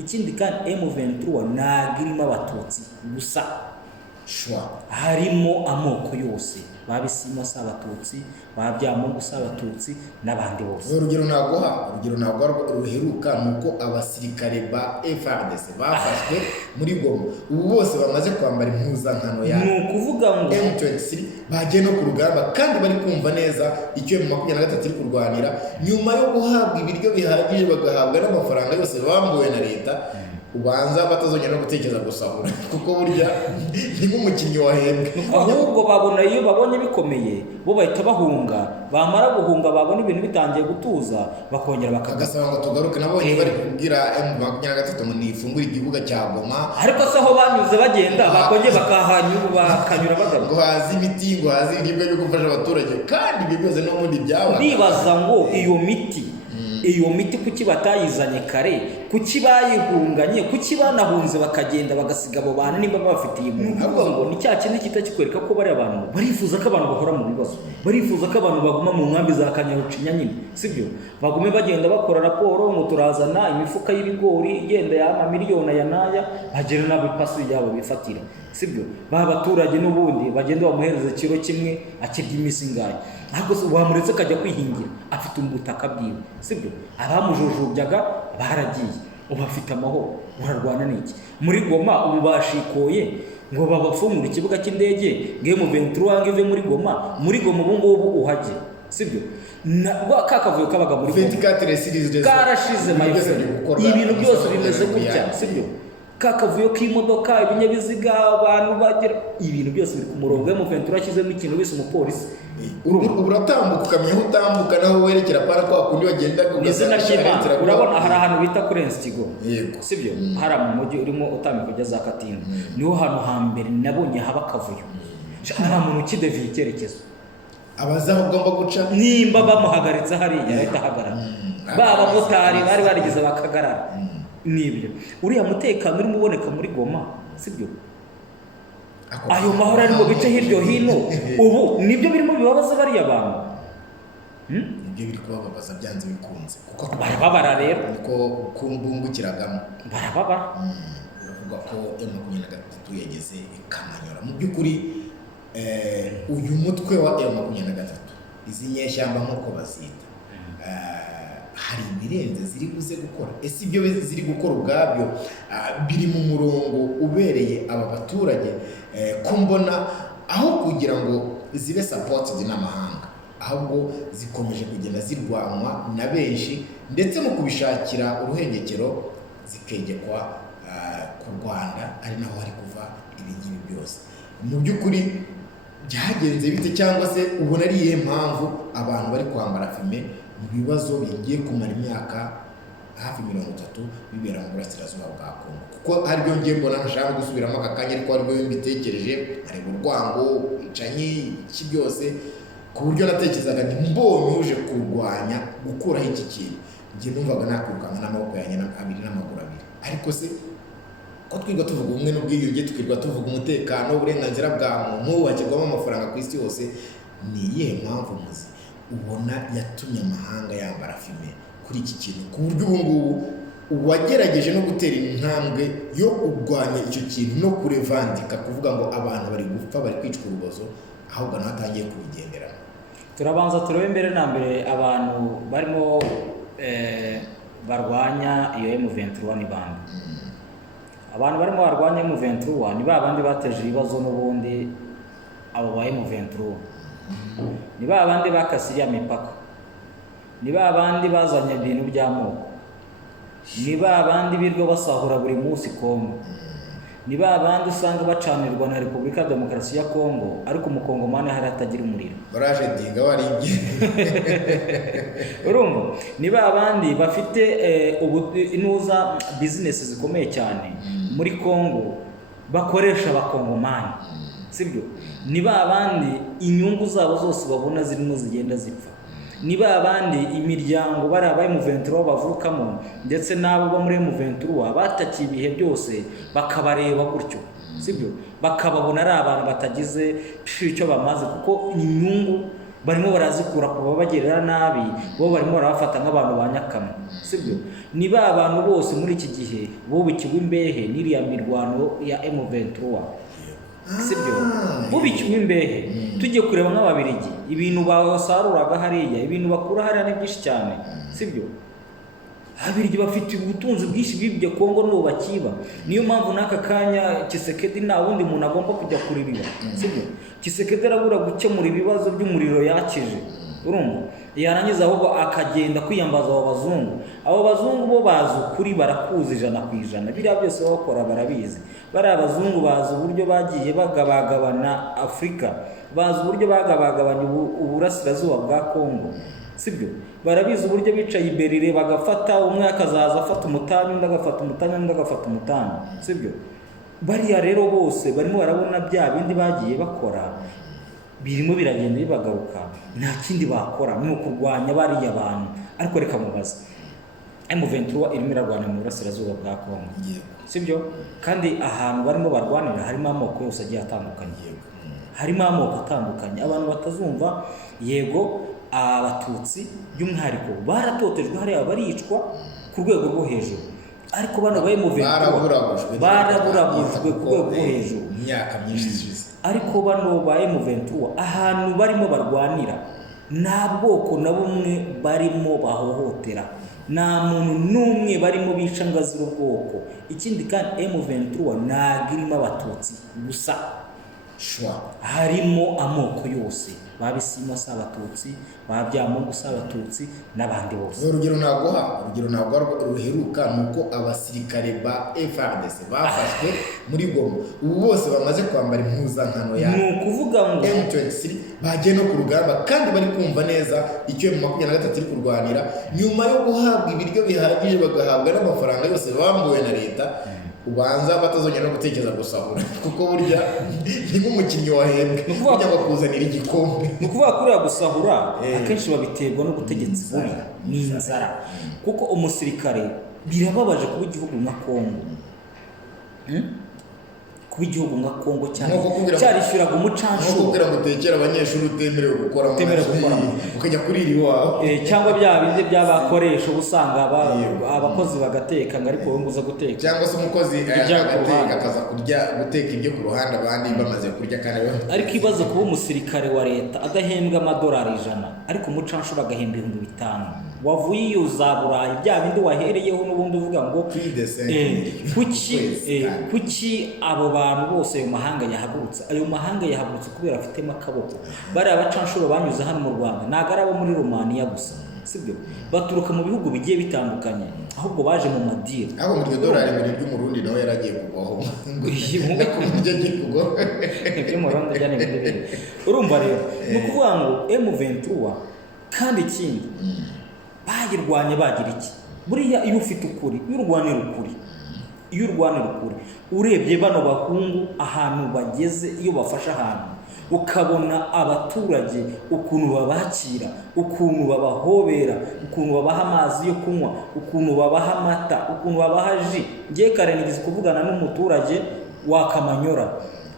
ikindi kandi M23 nagirimo abatutsi gusa harimo amoko yose babisima s'abatutsi babyamungu s'abatutsi n'abandi bose. Urugero ntabwo ruheruka nuko abasirikare ba FARDC bafashwe muri Goma ubu bose bamaze kwambara impuzankano ya nukuvuga ngo M23 bagiye no ku rugamba kandi bari kumva neza icyo M23 iri kurwanira nyuma yo guhabwa ibiryo bihagije bagahabwa n'amafaranga yose bambuwe na leta. Ubanza batazongera no gutekereza gusahura kuko burya ni nk'umukinnyi wahembwe ahubwo babona iyo babonye bikomeye bo bahita bahunga bamara guhunga babona ibintu bitangiye gutuza bakongera bakagasaba ngo tugaruke nabonye bari kubwira M23 ngo nifungure ikibuga cya Goma ariko se aho banyuze bagenda bakongera bakanyura bagaruka ngo hazi ibiti ngo hazi ibiribwa byo gufasha abaturage kandi ibyo byose no muri byaba nibaza ngo iyo miti kuki batayizanye kare kuki bayihunganye kuki banahunze bakagenda bagasiga abo bantu nimba bafitiye umuntu ahubwo ngo ni cya kintu kitakikwereka ko bari abantu barifuza ko abantu bahora mu bibazo barifuza ko abantu baguma mu nkambi za Kanyarucinya nyine sibyo bagume bagenda bakora raporo ngo turazana imifuka y'ibigori igenda ya miliyoni ya naya bagera n'abipasu yabo bifatira sibyo babaturage n'ubundi bagenda bamuhereza kiro kimwe akirya imisi ngaye ahubwo wamuretse kajya kwihingira afite ubutaka bwiwe sibyo abamujujubyaga baragiye ubafite amahoro urarwana n'iki muri Goma ubu bashikoye ngo babafungura ikibuga cy'indege M23 ngive muri Goma ubu ngubu uhaje sibyo kakavuyo kabaga muri 24 series karashize ibintu byose bimeze gutya sibyo kakavuyo k'imodoka ibinyabiziga abantu bagera ibintu byose biri ku murongo M23 ashyizemo ikintu bise umupolisi uratambuka ukamenya utambuka naho werekera para kwa kundi bagenda izina ry'Imana urabona hari ahantu bita Kurenstigo sibyo hari mu mujyi urimo utambika kugeza Katinda niho hantu hambere nabonye haba kavuyo nta muntu ukideviye icyerekezo abazaho ugomba guca nimba bamuhagaritse hariya ahita ahagarara baba motari bari barigeze bakagarara nibyo uriya mutekano urimo uboneka muri Goma sibyo ayo mahoro ari mu bice hiryo hino ubu nibyo birimo bibabaza bari abantu nibyo biri kubabaza byanze bikunze kuko barababara rero niko kumbungukiragamo barababara uravuga ko M23 yageze ikamanyora mu by'ukuri uyu mutwe wa M23 izi nyeshyamba nk'uko bazita hari ibirenze ziri buze gukora ese ibyo ziri gukora ubwabyo biri mu murongo ubereye aba baturage ko mbona aho kugira ngo zibe supported n'amahanga ahubwo zikomeje kugenda zirwanwa na benshi ndetse no kubishakira uruhengekero zikegekwa ku Rwanda ari naho hari kuva ibingibi byose mu by'ukuri byagenze bite cyangwa se ubona ari iyihe mpamvu abantu bari kwambara fime mu bibazo bigiye kumara imyaka hafi 30 bibera mu burasirazuba bwa Kongo kuko aribyo ngiye mbona ntashaka gusubiramo akakanya ariko aribyo mbitekereje ariko urwango icanye iki byose ku buryo natekerezaga nti mbonye uje kurwanya gukuraho iki kintu ngiye numvaga nakwirukana n'amaboko yanjye abiri n'amaguru abiri ariko se ko twiga tuvuga umwe n'ubwiyunge tukirwa tuvuga umutekano uburenganzira bwa muntu wakigwamo amafaranga ku isi yose ni iyihe mpamvu muzi ubona yatumye amahanga yambara fime kuri iki kintu ku buryo ubu ngubu uwagerageje no gutera intambwe yo kurwanya icyo kintu no kurevandika kuvuga ngo abantu bari gupfa bari kwicwa urubozo ahubwo naho atangiye kubigenderamo turabanza turebe mbere na mbere abantu barimo barwanya iyo M23 ni bande abantu barimo barwanya M23 ni babandi bateje ibibazo n'ubundi abo ba M23 ni babandi bakasiye imipaka ni babandi bazanye ibintu by'amoko ni babandi birwa basahura buri munsi Kongo ni babandi usanga bacanirwa na Repubulika Demokarasi ya Kongo ariko umukongomani hari atagira umuriro baraje dinga waribye urumva ni babandi bafite inuza business zikomeye cyane muri Kongo bakoresha abakongomani sibyo ni babandi inyungu zabo zose babona zirimo zigenda zipfa ni babandi imiryango bari aba M23 bavukamo ndetse nabo bo muri M23 batakiye ibihe byose bakabareba gutyo sibyo bakababona ari abantu batagize icyo bamaze kuko inyungu barimo barazikura ku babagirira nabi, bo barimo barabafata nk'abantu ba nyakamwe, sibyo? Ni ba bantu bose muri iki gihe bubikiwe imbehe n'iriya mirwano ya M23, sibyo? Bubikiwe imbehe. Tujye kureba nk'Ababiligi, ibintu basaruraga hariya, ibintu bakura hariya ni byinshi cyane, sibyo? Ababiligi bafite ubutunzi bwinshi bw'ibyo Kongo n'ubu bakiba. Niyo mpamvu n'aka kanya Tshisekedi nta wundi muntu agomba kujya kuririra, sibyo? Tshisekedi arabura gukemura ibibazo by'umuriro yakije, urumva? Yarangiza ahubwo akagenda kwiyambaza abo bazungu. Abo bazungu bo bazi ukuri, barakuzi 100%. Biriya byose bakora barabizi. Bari abazungu bazi uburyo bagiye bagabagabana Afrika, bazi uburyo bagabagabanya uburasirazuba bwa Kongo, sibyo? Barabizi uburyo bicaye iberire bagafata, umwe akazaza afata umutanya, undi agafata umutanya, undi agafata umutanya, sibyo? Bariya rero bose barimo barabona bya bindi bagiye bakora birimo biragenda bibagaruka, nta kindi bakora ni ukurwanya bariya bantu. Ariko reka mubaze, M23 irimo irarwana mu burasirazuba bwa Kongo, sibyo? Kandi ahantu barimo barwanira harimo amoko yose agiye atandukanye, harimo amoko atandukanye. Abantu batazumva, yego Abatutsi by'umwihariko baratotejwe hariya, baricwa ku rwego rwo hejuru, ariko bano ba M23 baraburabujwe ku rwego rwo hejuru imyaka myinshi ishize. Ariko bano ba M23 ahantu barimo barwanira nta bwoko na bumwe barimo bahohotera, nta muntu n'umwe barimo bica ngo azira ubwoko. Ikindi kandi M23 ntabwo irimo Abatutsi gusa, harimo amoko yose, babisima si Abatutsi, babyamungu si Abatutsi, n'abandi bose. Urugero ntabwo ruheruka nuko abasirikare ba FARDC bafashwe muri Goma, ubu bose bamaze kwambara impuzankano ya nukuvuga ngo M23, bagiye no ku rugamba kandi bari kumva neza icyo M23 iri kurwanira, nyuma yo guhabwa ibiryo bihagije bagahabwa n'amafaranga yose bambuwe na leta. Ubanza batazongera no gutekereza gusahura, kuko burya ni nk'umukinnyi wahembwe kujya bakuzanira igikombe. Ni ukuvuga kuriya gusahura akenshi babiterwa n'ubutegetsi bubi n'inzara, kuko umusirikare birababaje kuba igihugu nka Kongo, kuba igihugu nka Kongo cyarishyuraga umucanshu, kugira ngo utekere abanyeshuri utemerewe gukora ukajya kurira iwawe, cyangwa bya bindi by'abakoresha ubusanga abakozi bagateka ngo ariko wowe nguza guteka, cyangwa se umukozi agateka akaza guteka ibyo ku ruhande abandi bamaze kurya. Kandi ariko ibaze kuba umusirikare wa leta adahembwa $100 ariko umucanshu agahembwa $5,000, wavuye iyo za Burayi bya bindi wahereyeho n'ubundi uvuga ngo kuki abo bantu bose ayo mahanga yahagurutse kubera afitemo akaboko. Bari abacanshuro banyuze hano mu Rwanda ntabwo ari abo muri Romania gusa, sibyo? Baturuka mu bihugu bigiye bitandukanye, ahubwo baje mu madini. Aho muri dolari ry'umurundi nawe yaragiye kugwaho ibyo mu Rwanda cyane bindi. Urumva rero ni ukuvuga ngo M23 kandi ikindi bayirwanye bagira iki? Buriya iyo ufite ukuri, iyo urwanira ukuri, urebye bano bahungu ahantu bageze, iyo bafashe ahantu ukabona abaturage ukuntu babakira, ukuntu babahobera, ukuntu babaha amazi yo kunywa, ukuntu babaha amata, ukuntu babaha ji. Ngiye kare nigeze kuvugana n'umuturage wa Kamanyora,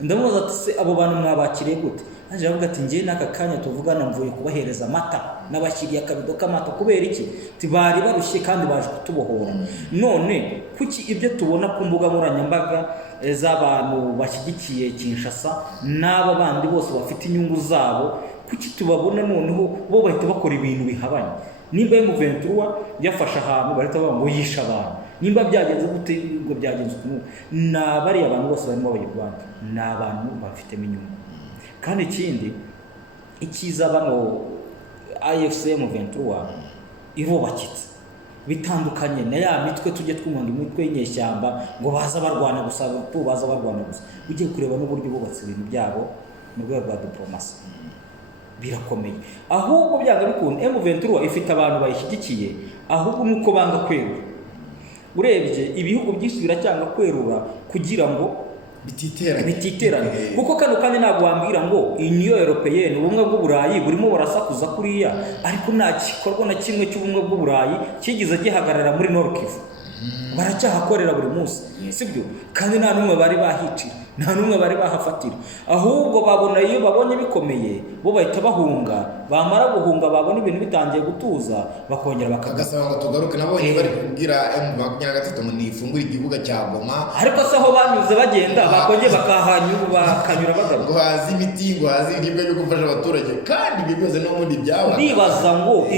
ndamubaza ati se abo bantu mwabakiriye gute? Aje avuga ati ngiye n'aka kanya tuvugana mvuye kubahereza amata, n'abakiriya akabido k'amata. Kubera iki? Tibari barushye kandi baje kutubohora. None kuki ibyo tubona ku mbuga nkoranyambaga z'abantu bashyigikiye Kinshasa n'aba bandi bose bafite inyungu zabo, kuki tubabona noneho bo bahita bakora ibintu bihabanye? Nimba M23 yafashe ahantu bahita bavuga ngo yisha abantu, nimba byagenze gute ngo byagenze ukuntu, n'abari abantu bose barimo bayirwanya n'abantu bafitemo inyungu. Kandi ikindi ikiza bano AFC M23 irubakitse bitandukanye na ya mitwe tujye twumva imitwe y'inyeshyamba ngo baza barwana gusa, baza barwana gusa. Ugiye kureba n'uburyo bubatse ibintu byabo mu rwego rwa diplomasi birakomeye. Ahubwo byanga bikunda M23 ifite abantu bayishyigikiye, ahubwo nuko banga kwerura. Urebye ibihugu byinshi biracyanga kwerura kugira ngo bititerane. Kuko kano kandi ntabwo wambwira ngo Union Européenne, ubumwe bw'Uburayi burimo burasakuza kuriya, ariko nta gikorwa na kimwe cy'ubumwe bw'Uburayi kigize gihagarara muri Nord Kivu. baracyahakorera buri munsi, sibyo? Kandi nta n'umwe bari bahicira, nta n'umwe bari bahafatira, ahubwo babona iyo babonye bikomeye bo bahita bahunga, bamara guhunga babona ibintu bitangiye gutuza bakongera bagasaba ngo tugaruke. Nabonye bari kubwira M23 ngo nifungure ikibuga cya Goma, ariko se aho banyuze bagenda bakongera bakanyura bagaruka ngo hazi imiti, ngo hazi ibiribwa byo gufasha abaturage, kandi ibyo byose n'ubundi byabaga. Ndibaza ngo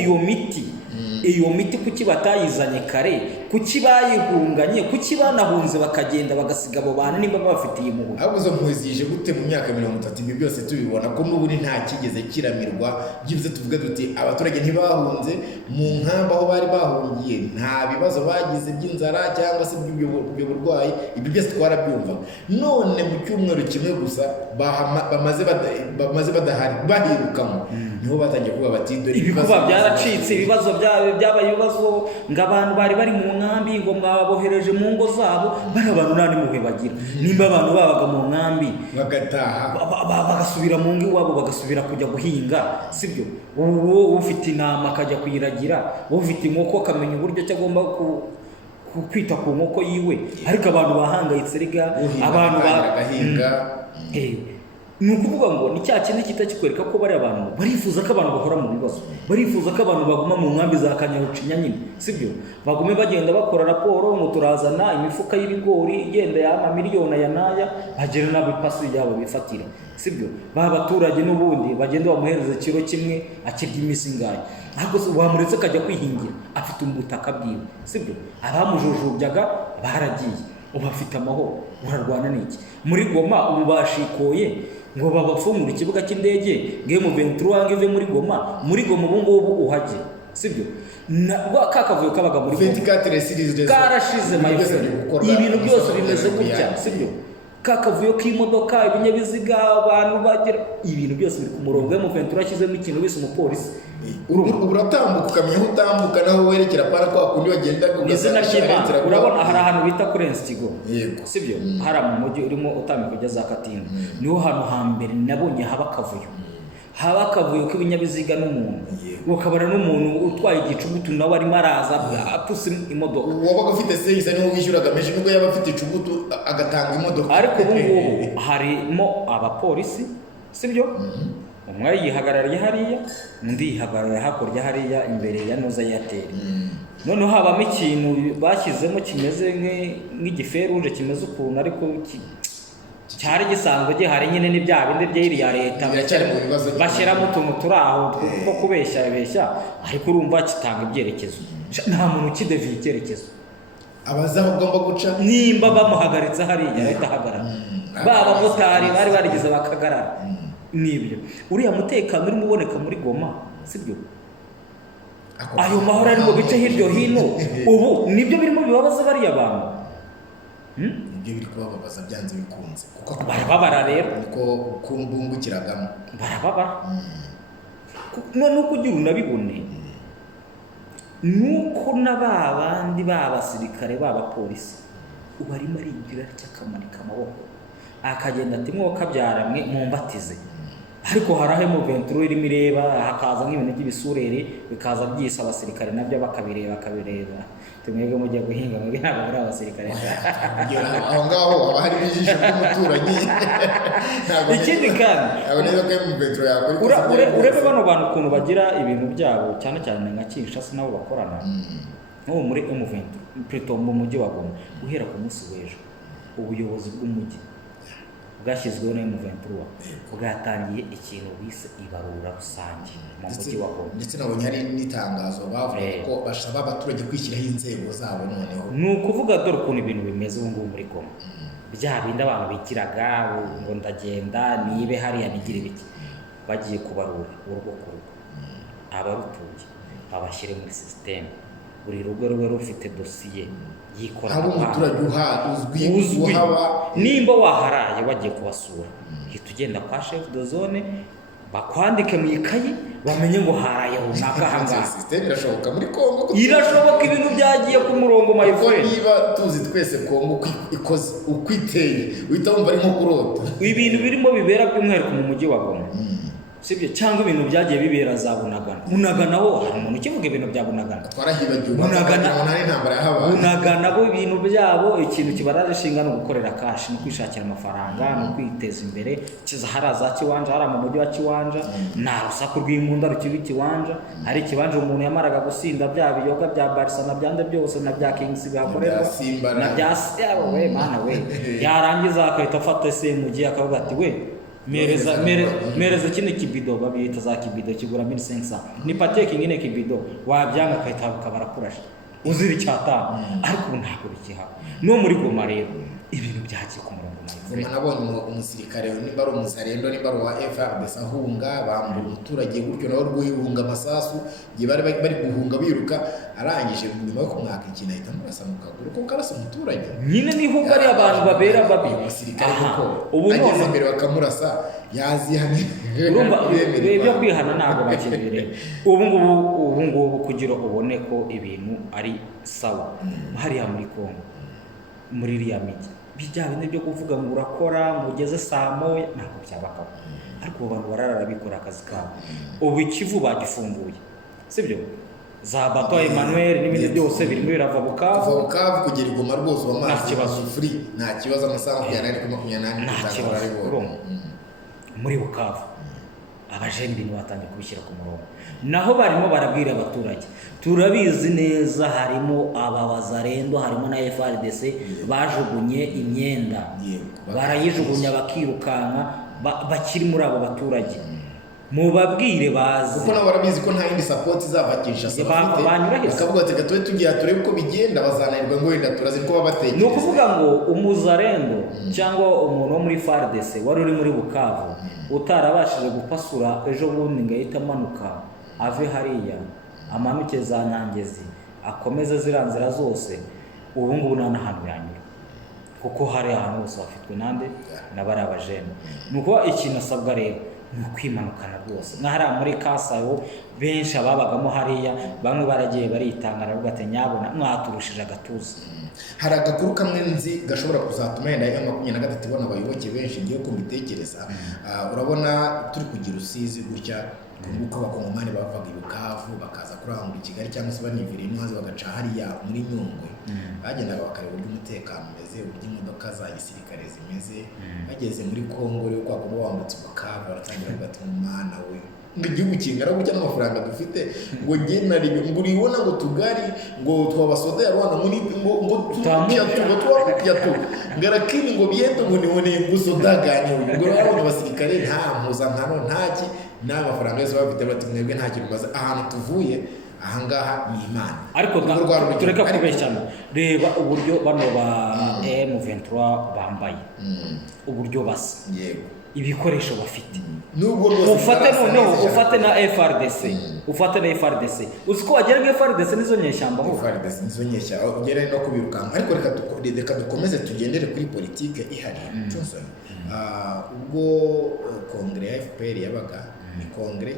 iyo miti kuki batayizanye kare, kuki bayihunganye, kuki banahunze bakagenda bagasiga abo bantu nimba bafitiye impuhwe. Ahubwo zo mpuhwe zije gute mu myaka 30? Ibyo byose tubibona ko n'ubu nta kigeze kiramirwa. Byibuze tuvuga duti abaturage ntibahunze mu nkamba aho bari bahungiye, nta bibazo bagize by'inzara cyangwa se by'ubwo burwayi. Ibyo byose twarabyumva. None mu cyumweru kimwe gusa bamaze badahari bahirukamo, niho batangiye kuba bati dore ibibazo byaracitse, ibibazo byabaye ibibazo ngo abantu bari mu nkambi ngo mwabohereje mu ngo zabo, bari abantu nta n'impuhwe bagira. Nimba abantu babaga mu nkambi bagataha bagasubira mu ngo iwabo bagasubira kujya guhinga, sibyo? Uwo ufite intama akajya kuyiragira, uwo ufite inkoko akamenya uburyo cyagomba kwita ku nkoko yiwe, ariko abantu bahangayitse riga abantu bagahinga. Ni ukuvuga ngo ni cya kintu kitakikwereka ko bari abantu barifuza ko abantu bahora mu bibazo, barifuza ko abantu baguma mu nkambi za Kanyarucinya nyine, sibyo? Bagume bagenda bakora raporo ngo turazana imifuka y'ibigori igenda y'ama miliyoni ya naya, bagera n'abipasi byabo bifatira, sibyo? Ba baturage n'ubundi bagenda bamuhereza kiro kimwe akirya imisi ngaye, ahubwo wamuretse kajya kwihingira afite ubutaka bwiwe, sibyo? Abamujujubyaga baragiye, ubu afite amahoro, urarwana n'iki? Muri Goma ubu bashikoye ngo babafungura ikibuga cy'indege, M23 ive muri Goma ubu ngubu uhajye, sibyo? Kakavuyo kabaga muri 24 series karashize mayeferi, ibintu byose bimeze gutya, sibyo? Kakavuyo k'imodoka, ibinyabiziga, abantu bagera, ibintu byose biri ku murongo. M23 ashyizemo ikintu bise umupolisi, uratambuka ukamenya aho utambuka naho werekera para kwa kundi wagendaga izina ry'Imana. Urabona hari ahantu bita Kurenstigo, sibyo? Hari mu mujyi urimo utambika kujya za Katinda, niho hantu hambere nabonye haba akavuyo k'ibinyabiziga n'umuntu, ukabona n'umuntu utwaye igicugutu nawe arimo araza apuse imodoka. Wabaga ufite seyisa niho wishyuraga menshi, nubwo yaba afite icugutu agatanga imodoka. Ariko ubu ngubu harimo abapolisi, sibyo? Umwe yihagarariye hariya, undi yihagarariye hakurya hariya imbere ya noza yateri. Noneho habamo ikintu bashyizemo kimeze nk'igiferuje, kimeze ukuntu ariko cyari gisanzwe gihari nyine n'ibya bindi by'iriya leta bashyiramo utuntu turi aho two kubeshya, ariko urumva kitanga ibyerekezo. Nta muntu ukideviye icyerekezo, abaza aho ugomba guca. Nimba bamuhagaritse hariya leta ahagarara, baba motari bari barigeze bakagarara. Nibyo uriya mutekano urimo uboneka muri Goma, sibyo? Ayo mahoro ari mu bice hirya hino ubu nibyo birimo bibabaza bariya bantu. Ibyo biri kubabaza byanze bikunze, kuko barababara rero, kuko kumbungukiragamo barababara. None uko ugira unabibone nuko n'abandi b'abasirikare b'abapolisi ubarimo arigira cy'akamanika amaboko akagenda ati mwo kabyaramwe mumbatize. Ariko harahe mu M23 irimo ireba, hakaza nk'ibintu by'ibisurere bikaza byisa abasirikare nabyo bakabireba. Tumwege mujya guhinga mu ntabwo ari abasirikare. Aho ngaho aba hari bijisho by'umuturanyi. Ikindi kandi abo neza ko M23 yakora urebe bano bantu ukuntu bagira ibintu byabo, cyane cyane nka Kinshasa nabo bakorana. Nko muri M23 plutôt mu mujyi wa Goma, guhera ku munsi w'ejo ubuyobozi bw'umujyi bwashyizweho na M23 bwatangiye ikintu bise ibarura rusange mu mujyi wa Goma. Ndetse nabonye hari n'itangazo bavuga ko bashaba abaturage kwishyiraho inzego zabo. Noneho ni ukuvuga dore ukuntu ibintu bimeze ubu ngubu muri Goma, bya bindi abantu bikiraga ngo ndagenda nibe hariya nigire biki, bagiye kubarura urugo ku rugo, abarutuye babashyire muri system. Buri rugo rufite dosiye yikorana uzwi. Nimba waharaye wagiye kubasura, hita ugenda kwa chef de zone bakwandike mu ikayi bamenye ngo haraye runaka hangaha. System irashoboka muri Kongo, irashoboka, ibintu byagiye ku murongo my friend. Niba tuzi twese Kongo ikoze ukwiteye uhita wumva ari nko kurota. Ibintu birimo bibera by'umwihariko mu mujyi wa Goma sibyo cyangwa ibintu byagiye bibera za Bunagana ho hari umuntu ukivuga ibintu bya Bunagana twarahibagiwe Bunagana nari intambara yahabaye Bunagana bo ibintu byabo ikintu kibaraje shinga no gukorera cash no kwishakira amafaranga no kwiteza imbere kiza haraza Kiwanja hari mu mujyi wa Kiwanja na rusaku rw'imbunda rukibi Kiwanja hari Kiwanja umuntu yamaraga gusinda bya biyoga bya Barca na byande byose na bya Kings bakorera na bya Sierra we mana we yarangiza akahita afata SMG akavuga ati we mereza kino kibido babita za kibido kigura 1500 nipatie kingine kibido wabyanga kahita barakurasha uzira icyata ariko ntabwo bikiha no muri Goma rero ibintu byagiye ku murongo Goma nabonye umusirikare nimba ari umusarendo nimba ari wa FARDC ahunga bambura umuturage gutyo nawe rwihunga amasasu giye bari guhunga biruka arangije nyuma yo kumwaka ikintu ahita murasamuka kuko karasa umuturage nyine niho bari abantu babera babi umusirikare kuko ubu none imbere bakamurasa yazihane urumva byo kwihana ntabwo bakibire ubu ngubu kugira ubone ko ibintu ari sawa hariya muri Kongo muri iriya migi bijyanye n'ibyo kuvuga ngo urakora mugeze saa moya ntabwo byabakaba ariko abantu bararara bikora akazi kabo ubu Kivu bagifunguye sibyo za bato Emmanuel n'ibindi byose birimo birava Bukavu kugera Goma rwose wamazi free nta kibazo amasaha yarari ku 28 nta kibazo muri Bukavu abajembi batangiye kubishyira ku murongo naho barimo barabwira abaturage turabizi neza harimo abawazarendo harimo na FARDC bajugunye imyenda barayijugunya bakirukanka bakiri muri abo baturage mubabwire bazi kuko nabo barabizi ko nta yindi support izabakisha bakavuga ati gatwe tugiye turebe ko bigenda bazananirwa ngo wenda turazi ko babatekereza no kuvuga ngo umuzarendo cyangwa umuntu wo muri FARDC wari uri muri Bukavu utarabashije gupasura ejo bundi ngahita amanuka ave hariya amanuke za Nyangezi akomeze ziranzira zose ubu ngubu nta hantu yanyura kuko hari ahantu hose bafitwe nande nabari abajene nuko ikintu asabwa rero nukwimanukana rwose nkahari muri Kasayo benshi ababagamo hariya bamwe baragiye baritangara rugate nyabona mwaturushije agatuza hari agakuru kamwe nzi gashobora kuzatuma yenda M23 ibona abayoboke benshi ngiye kumbitekereza urabona turi kugira usizi gutya kuko abakongomani bavaga Bukavu bakaza kurangura Kigali cyangwa se banivira inwazi bagaca hariya muri Nyungwe bagendaga bakareba uburyo umutekano umeze uburyo imodoka za gisirikare zimeze bageze muri Kongo rero kwa kuba wambutse Bukavu baratangira bagati mu mana we ngo igihugu kingara gutya n'amafaranga dufite ngo genari ngo uribona ngo tugari ngo twabasoda ya Rwanda ngo tutapya tu ngarakini ngo bieto ngo nione ngusodaganye ngo rero abasirikare nta mpuzankano ntaki n'amafaranga yose bafite bati mwebwe nta kintu baza ahantu tuvuye ahangaha ni Imana ariko tureka kubeshyana reba uburyo bano ba M23 bambaye uburyo basa yego ibikoresho bafite nubwo ufate noneho ufate na FARDC ufate na FARDC uziko wagera FARDC nizo nyeshyamba ho FARDC nizo nyeshyamba ugera no kubirukanka ariko reka dukomeze tugendere kuri politike ihari Johnson ubwo kongre ya FPR yabaga ni kongre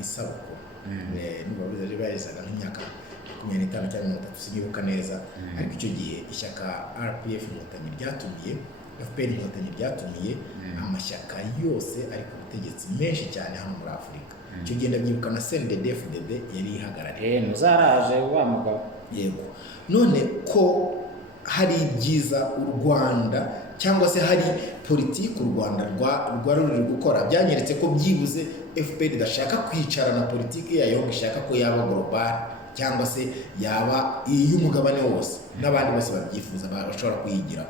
isabako n'ubabiza bayisaga nk'imyaka 25 cyangwa 30 sinibuka neza ariko icyo gihe ishyaka RPF inkotanyi ryatumiye FPR inkotanyi ryatumiye amashyaka yose ari ku butegetsi menshi cyane hano muri Afurika icyo gihe ndabyibuka na CNDD-FDD yari ihagarariye ntuzaraje wamuga yego none ko hari byiza u Rwanda cyangwa se hari politiki u Rwanda ruri gukora byanyeretse ko byibuze FPR idashaka kwicara na politiki yayo ishaka ko yaba global cyangwa se yaba y'umugabane wose n'abandi bose babyifuza bashobora kuyigira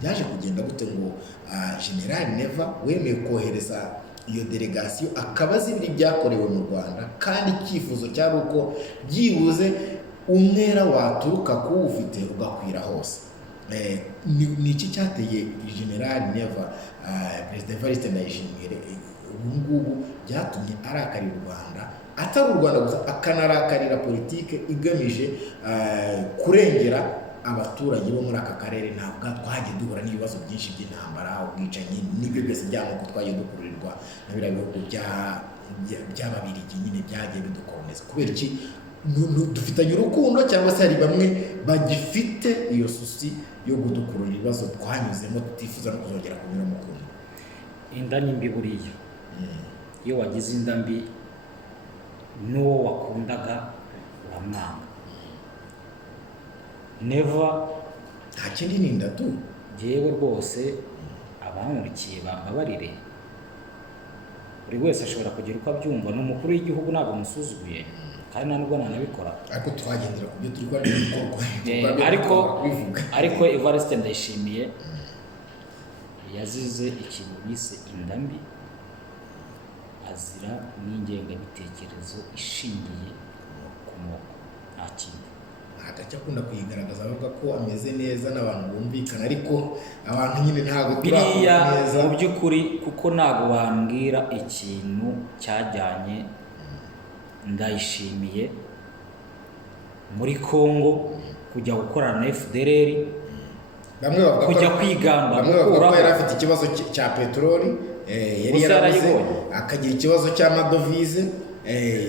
byaje kugenda gute ngo General Neva wemeye kohereza iyo delegation akabaza ibiri byakorewe mu Rwanda kandi icyifuzo cyari uko byibuze umwera waturuka kuwufite ugakwira hose ni iki cyateye General Neva President Evariste Ndayishimiye ubungubu byatumye arakarira u Rwanda atari u Rwanda gusa akanarakarira politike igamije kurengera abaturage bo muri aka karere ntabwo twagiye duhura n'ibibazo byinshi by'intambara ubwicanyi n'ibyo byose by'amoko twagiye dukururirwa na biriya bihugu by'ababirigi nyine byagiye bidukoloniza kubera iki dufitanye urukundo cyangwa se hari bamwe bagifite iyo susi yo kudukurura ibibazo twanyuzemo tutifuza no kuzongera kunyura mu kundi inda nyimbi buriya iyo wagize inda mbi n'uwo wakundaga uramwanga. Never. nta kindi ni inda tu. Jewe rwose abankurikiye bambabarire, buri wese ashobora kugira uko abyumva. N'umukuru w'igihugu ntabwo musuzuguye kandi nta nubwo nanabikora, ariko twagendera ku byo turi ariko Evariste Ndayishimiye yazize ikintu bise inda mbi, azira n'ingengabitekerezo ishingiye ku moko, nta kindi. Atacya akunda kuyigaragaza avuga ko ameze neza n'abantu bumvikana, ariko abantu nyine ntabwo turakora neza mu by'ukuri, kuko ntabwo bambwira ikintu cyajyanye Ndayishimiye muri Kongo kujya gukorana na FDLR, kujya kwigamba. Bamwe bavuga ko yari afite ikibazo cya peteroli, yari yarabuze, akagira ikibazo cy'amadovize,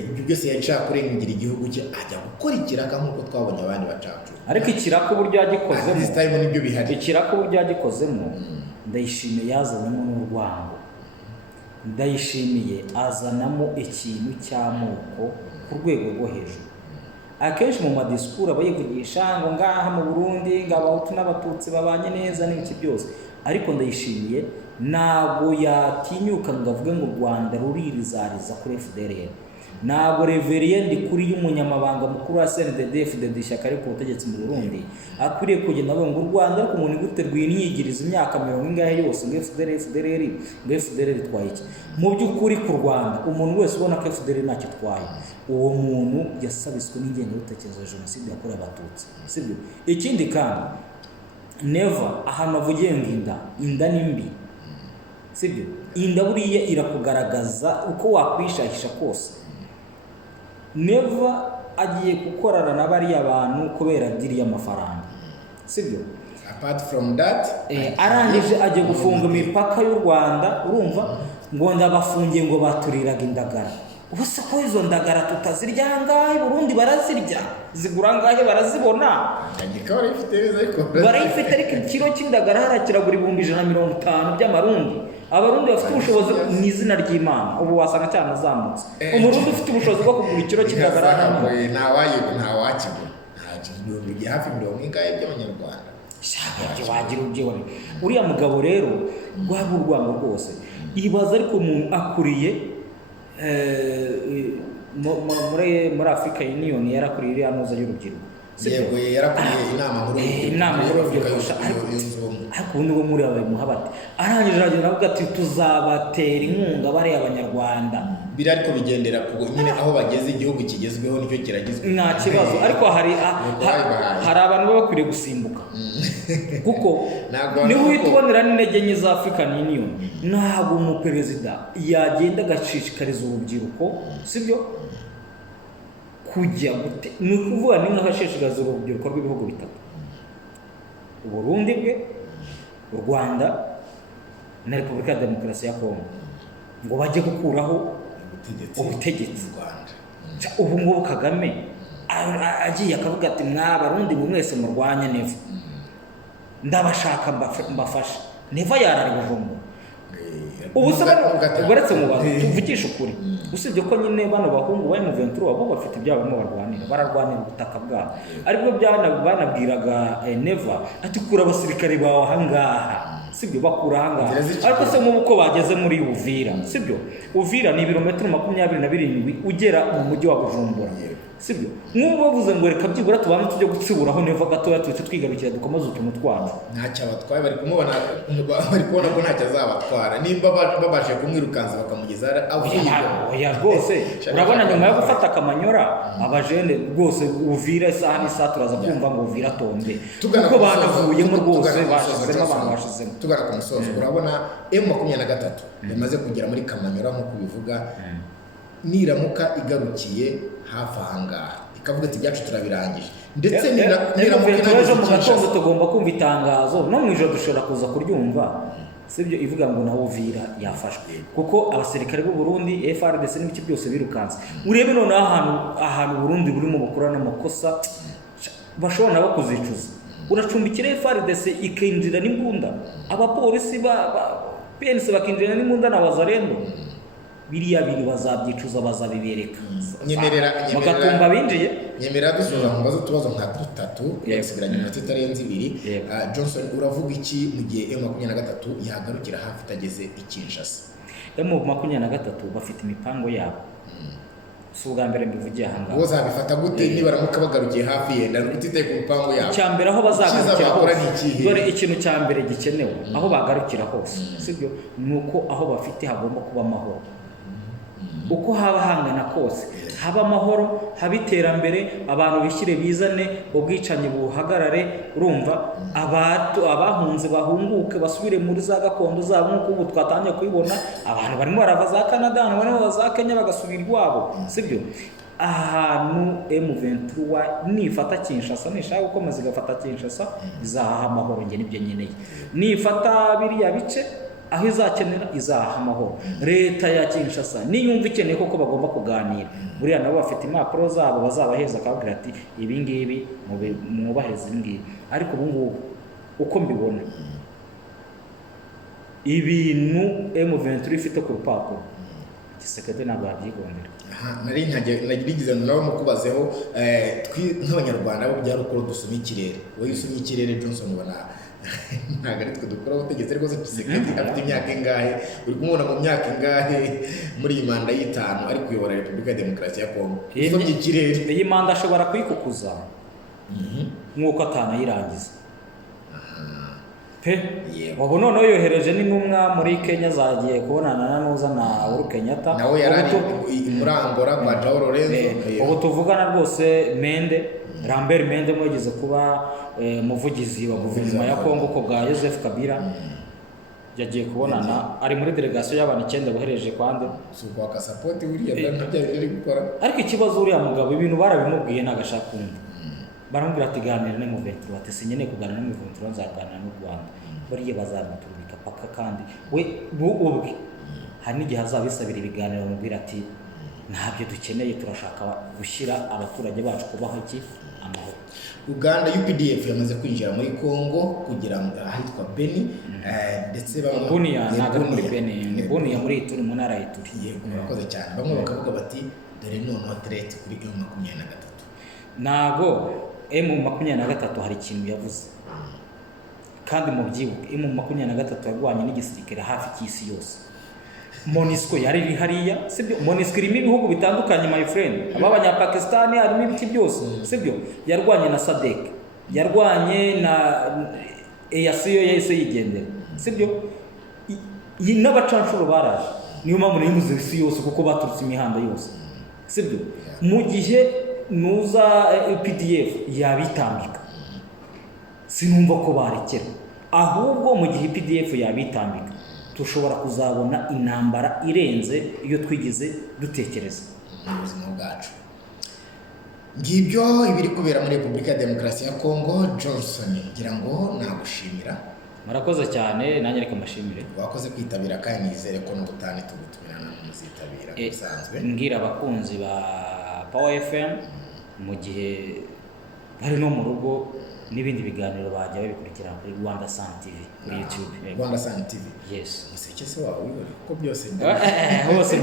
ibyo byose yashaka kurengera igihugu cye, ajya gukora ikiraka nk'uko twabonye abandi bacacu. Ariko ikiraka uburyo yagikozemo, this time nibyo bihari. Ikiraka uburyo yagikozemo, Ndayishimiye yazanamo n'urwango, Ndayishimiye azanamo ikintu cy'amoko ku rwego rwo hejuru. Akenshi mu madisikuru aba yivugisha ngo ngaha mu Burundi ngo Abahutu n'Abatutsi babanye neza n'ibiki byose, ariko Ndayishimiye ntabwo yatinyuka ngo avuge ngo u Rwanda ruririzariza kuri FDLR. Ntabwo reveriyende kuri y'umunyamabanga mukuru wa CNDD-FDD ishyaka riri ku butegetsi mu Burundi akwiriye kugenda avuga ngo u Rwanda ariko umuntu gute rwiniyigiriza imyaka 40 yose ngo FDLR twaye iki. Mu by'ukuri ku Rwanda umuntu wese ubona ko FDLR ntacyo twaye, uwo muntu yasabiswe n'ingengabitekerezo ya jenoside yakorewe Abatutsi, sibyo? Ikindi kandi never ahantu avugiye ngo inda ni mbi, sibyo? Inda buriya irakugaragaza uko wakwishahisha kose. Never agiye gukorana na bariya abantu kubera diri y'amafaranga, sibyo? Apart from that, arangije agiye gufunga imipaka y'u Rwanda, urumva ngo ndabafungiye ngo baturiraga indagara. Ubuse ko izo ndagara tutazirya ngahe Burundi barazirya, zigura ngahe barazibona, barayifite ariko ikiro cy'indagara harakiragura 150 by'amarundi. Abarundi bafite ubushobozi mu izina ry'Imana ubu wasanga cyane azamutse. Umurundi ufite ubushobozi bwo kugura ikiro cy'indagara ntawakigura, nta hafi 70 by'abanyarwanda. Shaka wagira ubyewe. Uriya mugabo rero rwaba urwango rwose. Ibaza ariko umuntu akuriye muri Africa Union yarakuriye iriya noza y'urubyiruko. Yego yarakuriye inama nkuru y'urubyiruko, ariko ubundi bo muri abayimuha bati arangije aragenda avuga ati tuzabatera inkunga bariya abanyarwanda. Biri ariko bigendera ku nyine aho bageze, igihugu kigezweho nicyo kiragizwe, nta kibazo. Ariko hari abantu baba bakwiriye gusimbuka kuko niho uhitubonera n'intege nke za African Union. Ntabwo umuperezida yagenda agashishikariza urubyiruko, sibyo, kujya ni ukuvuga ni nk'abashishikariza urubyiruko rw'ibihugu bitatu: u Burundi bwe, u Rwanda na Repubulika ya Demokarasi ya Kongo, ngo bajye gukuraho ubutegetsi. Ubu ngubu Kagame agiye akavuga ati Barundi mwese murwanye Neva, ndabashaka mbafasha. Neva yarari Bujumbura. Ubu se baretse mu bantu tuvugisha ukuri, usibye ko nyine bano bahungu ba M23 bo bafite ibyabo bararwanira ubutaka bwabo, ariko banabwiraga Neva ati kura abasirikare bawe ahangaha, sibyo? Bakura ahangaha. Ariko se mu uko bageze muri Uvira, sibyo? Uvira ni ibirometero 27 ugera mu mujyi wa Bujumbura, sibyo? Nk'ubu bavuze ngo reka byibura tubanze tujye gutsiburaho Neva gatoya tuce twigarukira dukomeze utuntu twacu. Ntacyo abatwaye, bari kumubona, bari kubona ko ntacyo azabatwara nimba babashe kumwirukanza bakamugeza oya rwose. Urabona nyuma yo gufata Kamanyora abajene rwose Uvira isaha n'isa turaza kumva ngo Uvira tombe kuko banavuyemo rwose, bashizemo abantu bashizemo. Tugana ku musozo, urabona M23 bimaze kugera muri Kamanyora nk'uko bivuga, niramuka igarukiye hafi ahangaha ikavuga ati byacu turabirangije, ndetse niramuka mu gatondo tugomba kumva itangazo, no mu ijoro dushobora kuza kuryumva, sibyo, ivuga ngo nawo Uvira yafashwe, kuko abasirikare b'u Burundi FARDC n'ibiki byose birukanze. Urebe none ahantu Burundi burimo bukora n'amakosa bashobora nabo kuzicuza. Uracumbikira FARDC ikinjira n'imbunda, abapolisi ba PNC bakinjira n'imbunda na wazalendo. biriya biri bazabyicuza bazabibereka bagatumba binjiye. Nyemera dusoza mu bazo tubazo nka 3 yasigaranye iminota itarenze 2. Johnson uravuga iki mu gihe M23 yagarukira hafi itageze i Kinshasa? M23 bafite imipango yabo, si ubwa mbere mbivugiye aha ngaha. Uzabifata gute niba baramuka bagarukiye hafi yenda utitaye ku mipango yabo? Icyambere aho bazagarukira hose, dore ikintu cyambere gikenewe aho bagarukira hose, sibyo, nuko aho bafite hagomba kuba amahoro. Uko haba hangana kose haba amahoro, haba iterambere, abantu bishyire bizane, ubwicanyi buhagarare, urumva, abahunze bahunguke basubire muri za gakondo zabo nk'uko ubu twatangiye kubibona. Abantu barimo barava za Canada, abantu barimo bava za Kenya bagasubira iwabo, sibyo. Ahantu M23 nifata Kinshasa, nishaka gukomeza igafata Kinshasa, izahaha amahoro. Nge nibyo nyeneye. Nifata biriya bice aho izakenera izaha amahoro. Leta ya Kinshasa niyumva ikeneye koko bagomba kuganira, buriya nabo bafite impapuro zabo bazabaheza akabwira ati ibi ngibi mwubaheze ngibi. Ariko ubu ngubu uko mbibona ibintu M23 ifite ku rupapuro, Tshisekedi ntabwo yabyigondera. Nari nagize nawe mukubazeho nk'abanyarwanda bo byarukoro dusoma ikirere. Wowe usomye ikirere Johnson ubona ntabwo ari twe dukora ubutegetsi rwose. Tshisekedi afite imyaka ingahe? Uri kumubona mu myaka ingahe muri iyi manda y'itanu ari kuyobora Repubulika ya Demokarasi ya Kongo? Usomye ikirere, iyi manda ashobora kuyikukuza nk'uko atanayirangiza pe. Ubu noneho yohereje n'intumwa muri Kenya zagiye kubonana na Nuzana Uhuru Kenyatta, nawe yarari imurangora kwa Joao Lorenzo. Ubu tuvugana rwose Lambert Mende mwegeze kuba muvugizi wa guverinoma ya Kongo ko bwa Joseph Kabila, yagiye kubonana, ari muri delegation y'abantu 9 bohereje kwande suko ka support uriya ntabyo biri gukora. Ariko ikibazo uriya mugabo ibintu barabimubwiye nagashaka kumva, baramubwira ati ganira ne M23, ati sinyeneye kuganira ne M23, nzaganira n'u Rwanda. Buriye bazamuturika paka, kandi we ubwe hari n'igihe azabisabira ibiganiro bamubwira ati ntabyo dukeneye, turashaka gushyira abaturage bacu kubaho iki amahoro. Uganda UPDF yamaze kwinjira muri Kongo kugira ngo ahitwa Beni, ndetse bamwe Bunia ntabwo muri Beni, ni Bunia muri Ituri mu ntara y'Ituri. Yego, murakoze cyane. Bamwe bakavuga bati dore noneho threat kuri M23. Ntabwo M23 hari ikintu yavuze, kandi mu byibuke M23 yarwanye n'igisirikare hafi cy'isi yose. MONUSCO yari iri hariya, sibyo? MONUSCO irimo ibihugu bitandukanye my friend, ab'Abanyapakistani harimo ibiki byose, sibyo? Yarwanye na SADC, yarwanye na EAC yahise yigendera, sibyo? N'abacanshuro baraje, niyo mpamvu nimuze isi yose kuko baturutse imihanda yose, sibyo? Mu gihe nuza PDF yabitambika, sinumva ko barekera, ahubwo mu gihe PDF yabitambika tushobora kuzabona intambara irenze iyo twigeze dutekereza mu buzima bwacu. Ngibyo ibiri kubera muri Repubulika ya Demokarasi ya Kongo. Johnson ngira ngo nagushimira. Murakoze cyane, nanjye reka mbashimire. Wakoze kwitabira kandi nizere ko n'ubutane tugutumirana muzitabira bisanzwe. Ngira abakunzi ba Power FM mu gihe bari no mu rugo n'ibindi biganiro bajya babikurikira kuri Rwanda Sun TV kuri YouTube. Rwanda Sun TV. Yes. Museke se wawe wibore ko byose hose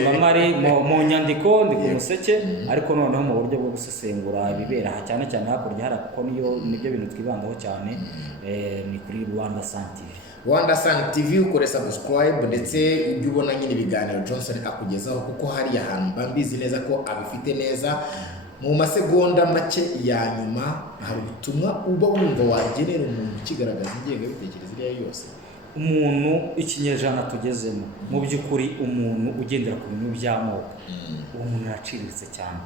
mbamari mu nyandiko ndi ku museke, ariko noneho mu buryo bwo gusesengura ibibera cyane cyane hakurya hari kuko nibyo bintu twibandaho cyane, ni kuri Rwanda Sun TV. Rwanda Sun TV ukore subscribe, ndetse ujye ubona nyine ibiganiro Johnson akugezaho, kuko hari ahantu bambizi neza ko abifite neza. Mu masegonda make ya nyuma hari ubutumwa uba wumva wagenera umuntu ukigaragaza ingengabitekerezo iyo yose. Umuntu ikinyejana tugezemo, mu by'ukuri umuntu ugendera ku bintu by'amoko, uwo muntu araciriritse cyane.